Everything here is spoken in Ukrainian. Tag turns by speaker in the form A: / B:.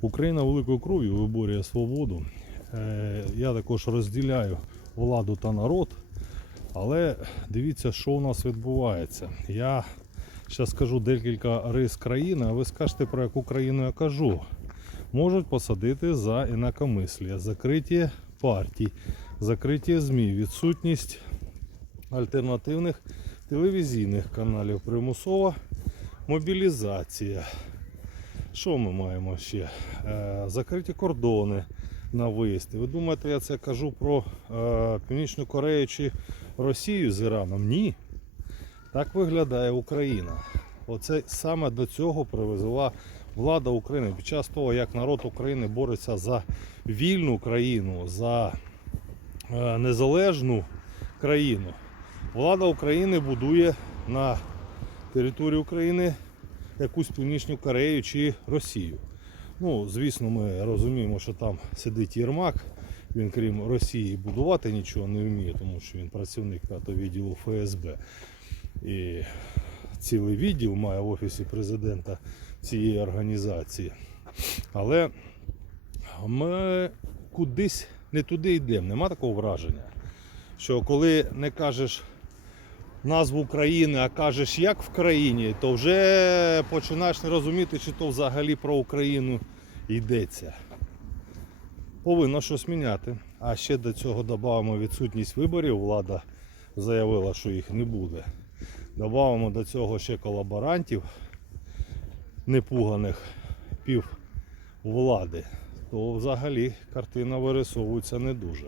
A: Україна великою кров'ю виборює свободу. Е, Я також розділяю владу та народ. Але дивіться, що у нас відбувається. Я зараз скажу декілька рис країни, а ви скажете, про яку країну я кажу. Можуть посадити за інакомислія, закриті партій, закриті ЗМІ, відсутність альтернативних телевізійних каналів, примусова мобілізація. Що ми маємо ще? Е, закриті кордони на виїзд. Ви думаєте, я це кажу про е, Північну Корею чи Росію з Іраном? Ні. Так виглядає Україна. Оце саме до цього привезла влада України під час того, як народ України бореться за вільну країну, за е, незалежну країну. Влада України будує на території України якусь Північну Корею чи Росію. Ну, звісно, ми розуміємо, що там сидить Єрмак. Він, крім Росії, будувати нічого не вміє, тому що він працівник 5 відділу ФСБ. І цілий відділ має в офісі президента цієї організації. Але ми кудись не туди йдемо. Нема такого враження, що коли не кажеш назву країни, а кажеш як в країні, то вже починаєш не розуміти, чи то взагалі про Україну йдеться. Повинно щось міняти. А ще до цього додамо відсутність виборів. Влада заявила, що їх не буде. Добавимо до цього ще колаборантів, непуганих пів влади, то взагалі картина вирисовується не дуже.